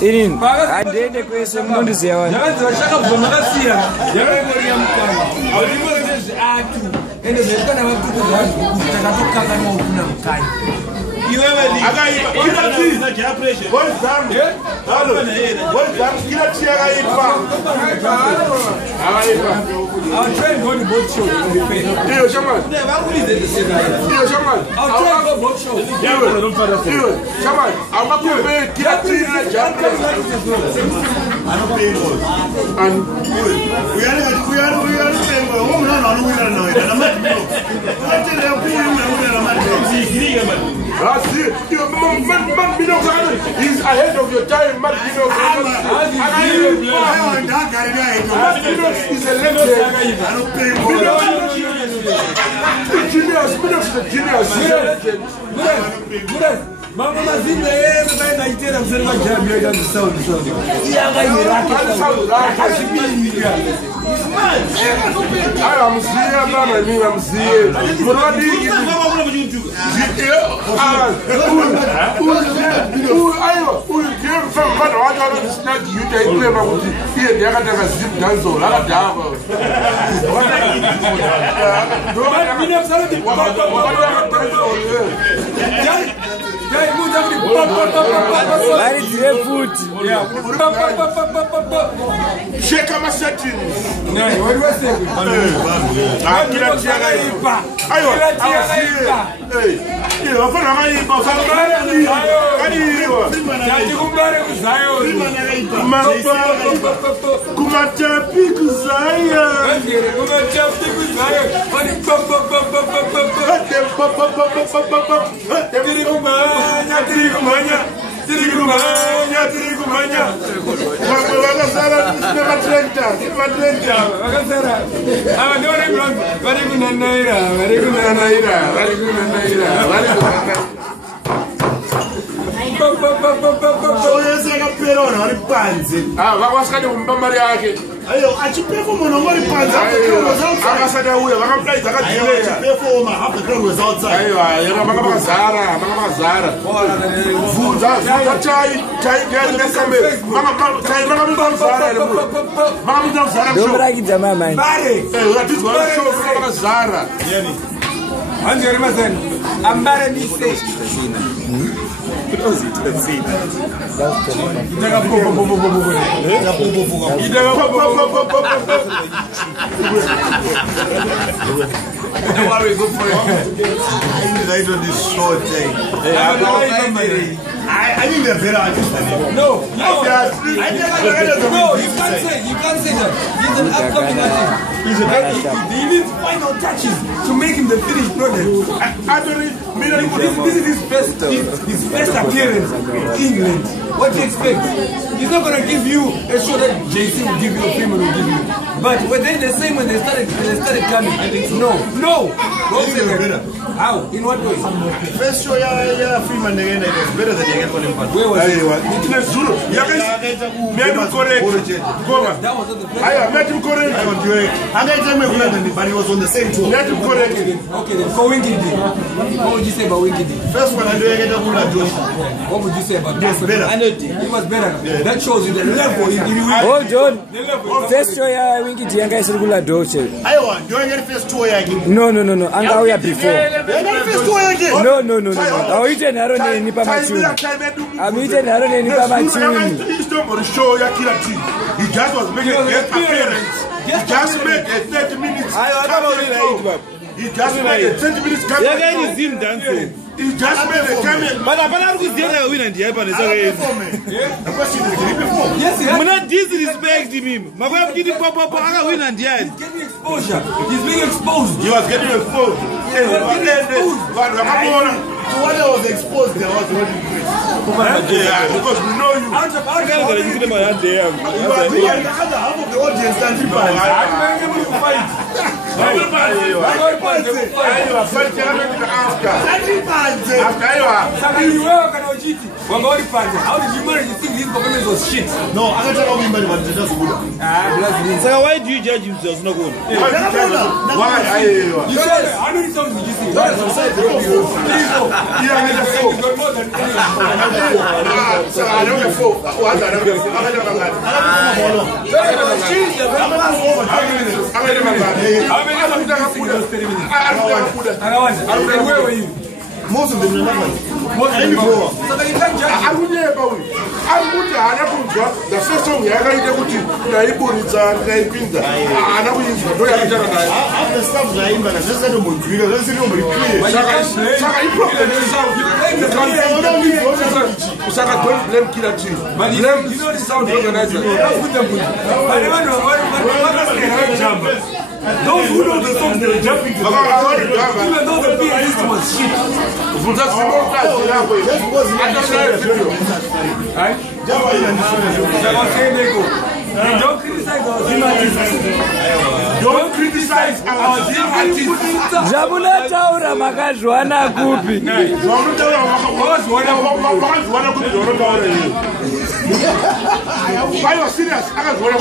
Irin, adede kwese mundu ziyawana. Yakazi shaka bonakasiya. Yakayibona yamkanga. Awulibona lezi atu. Ende zekana bakuku takatokanga ngokuna mkanya. Iwewe ni akayipa. Kila tia pressure. Boy Sam. Halo. Boy Sam kila tia akayipa. Akayipa. I'll try and go to boat show in the face. Yo, Shaman. Yo, Shaman. I'll try and go boat show. Yo, Shaman. I'm not going to pay kila tia pressure. I don't pay no. And we are saying we're home now. We are not. I'm not. I tell you, we are not. That's it. He's ahead of your time, Matt Bino. He's a legend. I don't pay more. Genius. Mama Mazimba, everybody I tell them, say, "My job, you're going to sound." Yeah, I hear that. I'm seeing, I'm seeing. Very great food. Shake my settings. What do I say? Ayo, achiperform on what pants. I said, I will. I'm playing. I perform. Half the crowd was outside. Food. Don't worry, go for it. I don't this short thing. I think they're better artists than him. No, I never you can't say that. He's an upcoming artist. He needs final touches to make him the finished product. This is his best appearance in England. What do you expect? He's not gonna give you a show that JC will give you, a Freeman will give you. But when they're the same when they started coming. No. Don't say that. How? In what way? First show, yeah, Freeman again. It was better than you get on him. Where was it? That was not the first. I met him correct. I met him, but he was on the same tour. Okay, then for Winky D. What would you say about Winky D? First one, I do get a Josh. What would you say about Yes, better. He was better. Yeah. That shows you the level. Hold on. First show ya Winky D anga isirikula doche. Aiwa, do I get first tour again? No. Anga uya before. First tour again? No. Awite naro neni pa machuni. Amite naro neni pa machuni. Show ya kila team. He just was making a guest appearance. He just made a 30 minutes. He just made a 30 minutes cameo. He just made a cameo. But I'm not going to win and the happen is okay. Yes, I'm not disrespect him. My wife didn't pop up. I win and the he's getting exposure. He's being exposed. He was getting exposed. But when I was exposed, there was no difference. Because we know you. You are the other half of the audience that you fight. How did you manage to think this performance was shit? No, I can't tell you but it doesn't good. So why do you judge himself? Not good. Why? You said how many songs did you sing? You got more than where were you? Most of them are not. So they can't judge you. The first song we are going to put After stuff like that, let's say no more. Let's say no more. But you know the sound organizer. Those who know the songs, they were jumping to them. Even though the PA system was shit. Don't criticize our Zim artists. Don't criticize our Zim artists. Jabula Taura Makajwana Gupi. Why are serious? I got one.